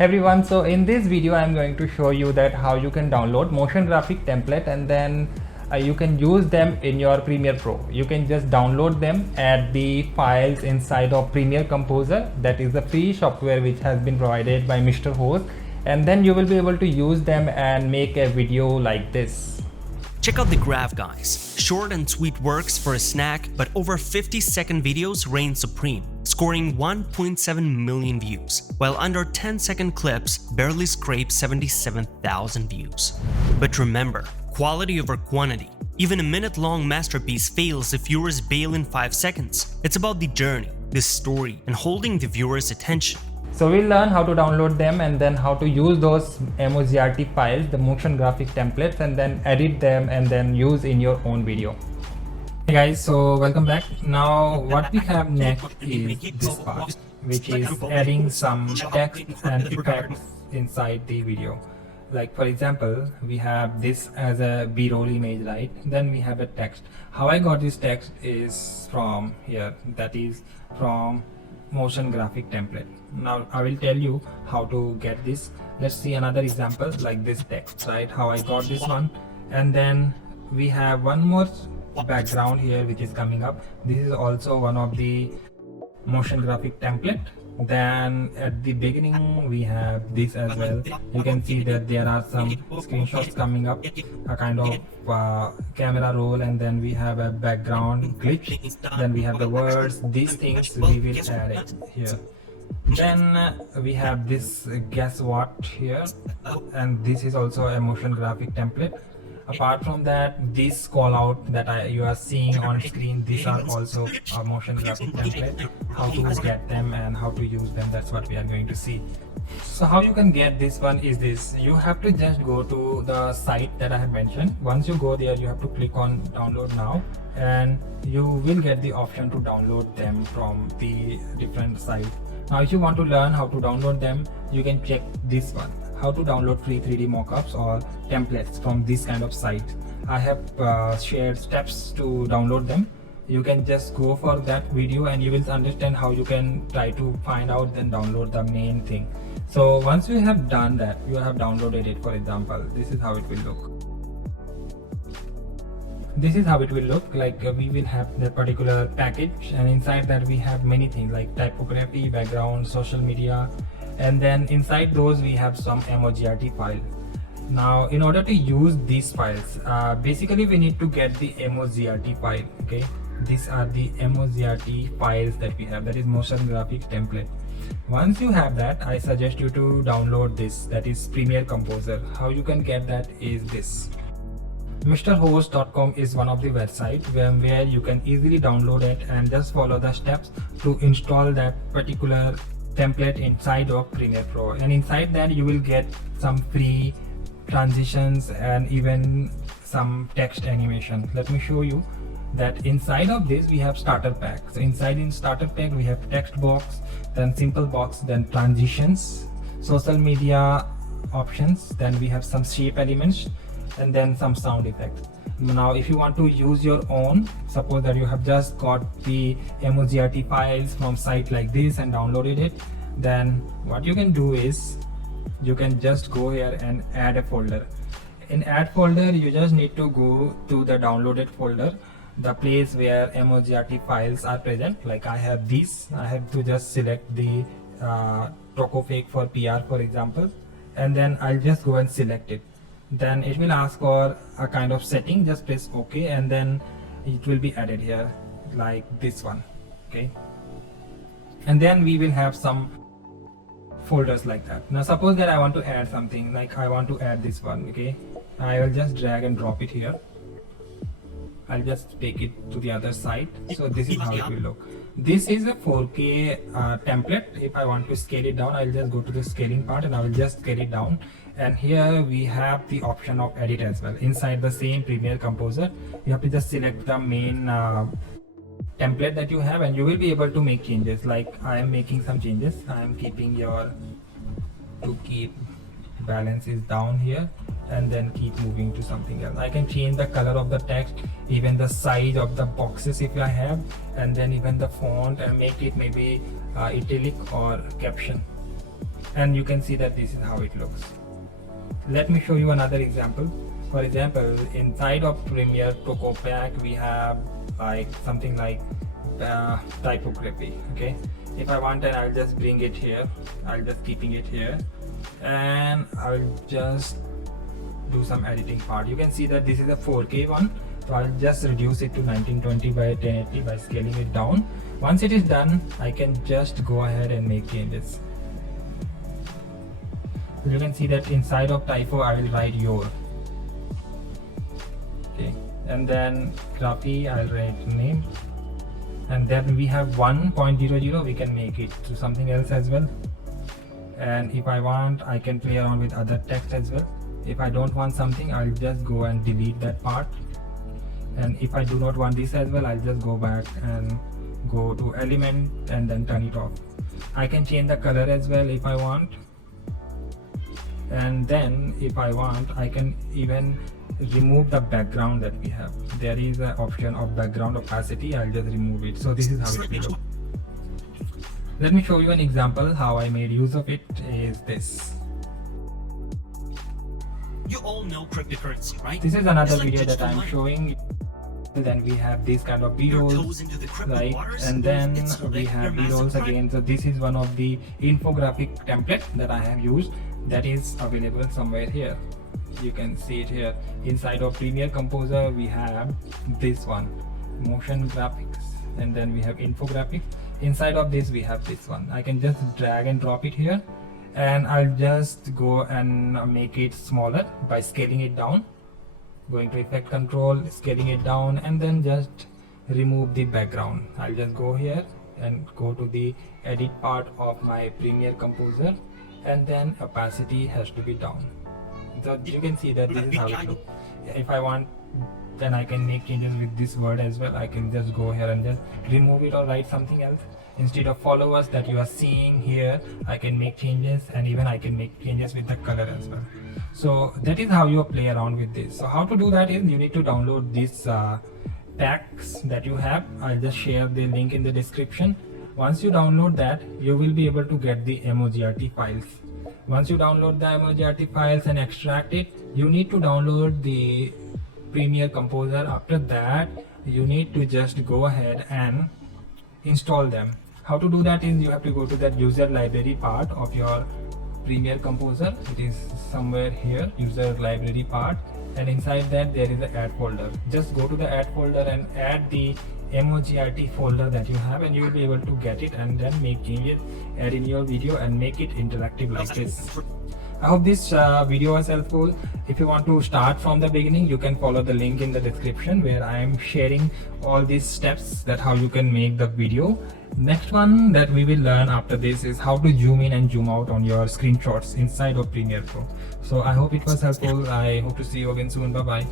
Everyone, so in this video I'm going to show you that how you can download motion graphic template and then you can use them in your Premiere Pro. You can just download them, add the files inside of Premiere Composer, that is the free software which has been provided by Mr. Host, and then you will be able to use them and make a video like this. Check out the graph, guys. Short and sweet works for a snack, but over 50-second videos reign supreme, scoring 1.7 million views, while under 10-second clips barely scrape 77,000 views. But remember, quality over quantity. Even a minute-long masterpiece fails if viewers bail in 5 seconds. It's about the journey, the story, and holding the viewer's attention. So we'll learn how to download them and then how to use those MOGRT files, the motion graphic templates, and then edit them and then use in your own video. Hey guys, so welcome back. Now what we have next is this part, which is adding some text and effects inside the video. Like for example, we have this as a B-roll image, right? Then we have a text. How I got this text is from here, that is from motion graphic template. Now I will tell you how to get this. Let's see another example like this text, right? How I got this one. And then we have one more background here which is coming up. This is also one of the motion graphic template. Then at the beginning we have this as well. You can see that there are some screenshots coming up, a kind of camera roll, and then we have a background glitch, then we have the words. These things we will add it here. Then we have this guess what here, and this is also a motion graphic template. Apart from that, this call out that you are seeing on screen, these are also a motion graphic template. How to get them and how to use them, that's what we are going to see. So how you can get this one is this. You have to just go to the site that I have mentioned. Once you go there, you have to click on download now, and you will get the option to download them from the different sites. Now if you want to learn how to download them, you can check this one, how to download free 3D mockups or templates from this kind of site. I have shared steps to download them. You can just go for that video and you will understand how you can try to find out then download the main thing. So once you have done that, you have downloaded it, for example, this is how it will look. This is how it will look like. We will have the particular package, and inside that we have many things like typography, background, social media, and then inside those we have some MOGRT file. Now in order to use these files, basically we need to get the MOGRT file. Okay, these are the MOGRT files that we have, that is motion graphic template. Once you have that, I suggest you to download this, that is Premiere Composer. How you can get that is this. MrHost.com is one of the websites where you can easily download it and just follow the steps to install that particular template inside of Premiere Pro. And inside that you will get some free transitions and even some text animation. Let me show you that inside of this we have starter pack. So in starter pack we have text box, then simple box, then transitions, social media options, then we have some shape elements, and then some sound effects. Now if you want to use your own, suppose that you have just got the MOGRT files from site like this and downloaded it, then what you can do is you can just go here and add a folder. In add folder, you just need to go to the downloaded folder, the place where MOGRT files are present. Like I have this, I have to just select the Tocofake for PR, for example, and then I'll just go and select it. Then it will ask for a kind of setting, just press OK, and then it will be added here like this one. Okay, and then we will have some folders like that. Now suppose that I want to add something, like I want to add this one. Okay, I will just drag and drop it here. I'll just take it to the other side. So this is how it will look. This is a 4K template. If I want to scale it down, I'll just go to the scaling part and I will just scale it down. And here we have the option of edit as well. Inside the same Premiere Composer, you have to just select the main template that you have, and you will be able to make changes. Like I am making some changes. I am keeping to keep balance is down here, and then keep moving to something else. I can change the color of the text, even the size of the boxes if I have, and then even the font, and make it maybe italic or caption. and you can see that this is how it looks. Let me show you another example. For example, inside of Premiere Pro Pack we have like something like typography. Okay, if I want, then I'll just bring it here. I'll just keeping it here, and I'll just do some editing part. You can see that this is a 4K one, so I'll just reduce it to 1920 by 1080 by scaling it down. Once it is done, I can just go ahead and make changes. You can see that inside of typo I will write your. Okay, and then graphy I'll write name, and then we have 1.00. We can make it to something else as well, and if I want, I can play around with other text as well. If I don't want something, I'll just go and delete that part, and if I do not want this as well, I'll just go back and go to element and then turn it off. I can change the color as well if I want, and then if I want, I can even remove the background that we have. There is an option of background opacity. I'll just remove it. So this is how it will look. Let me show you an example how I made use of it. Is this. You all know cryptocurrency, right? This is another It's like video that digital I'm money. showing. Then we have these kind of Your videos, toes into the crypto right? waters, And then it's we like have your massive videos pride. again. So this is one of the infographic template that I have used, that is available somewhere here. You can see it here. Inside of Premiere Composer we have this one, motion graphics, and then we have infographics. Inside of this we have this one. I can just drag and drop it here, and I'll just go and make it smaller by scaling it down, going to effect control, scaling it down, and then just remove the background. I'll just go here and go to the edit part of my Premiere Composer, and then opacity has to be down. So you can see that this is how it looks. If I want, then I can make changes with this word as well. I can just go here and just remove it or write something else. Instead of followers that you are seeing here, I can make changes, and even I can make changes with the color as well. So that is how you play around with this. So how to do that is you need to download these packs that you have. I'll just share the link in the description. Once you download that, you will be able to get the MOGRT files. Once you download the MOGRT files and extract it, you need to download the Premiere Composer. After that, you need to just go ahead and install them. How to do that is you have to go to that user library part of your Premiere Composer. It is somewhere here, user library part, and inside that there is an add folder. Just go to the add folder and add the MOGRT folder that you have, and you will be able to get it and then make changes, add in your video, and make it interactive like this. I hope this video was helpful. If you want to start from the beginning, you can follow the link in the description where I am sharing all these steps that how you can make the video. Next one that we will learn after this is how to zoom in and zoom out on your screenshots inside of Premiere Pro. So I hope it was helpful. I hope to see you again soon. Bye bye.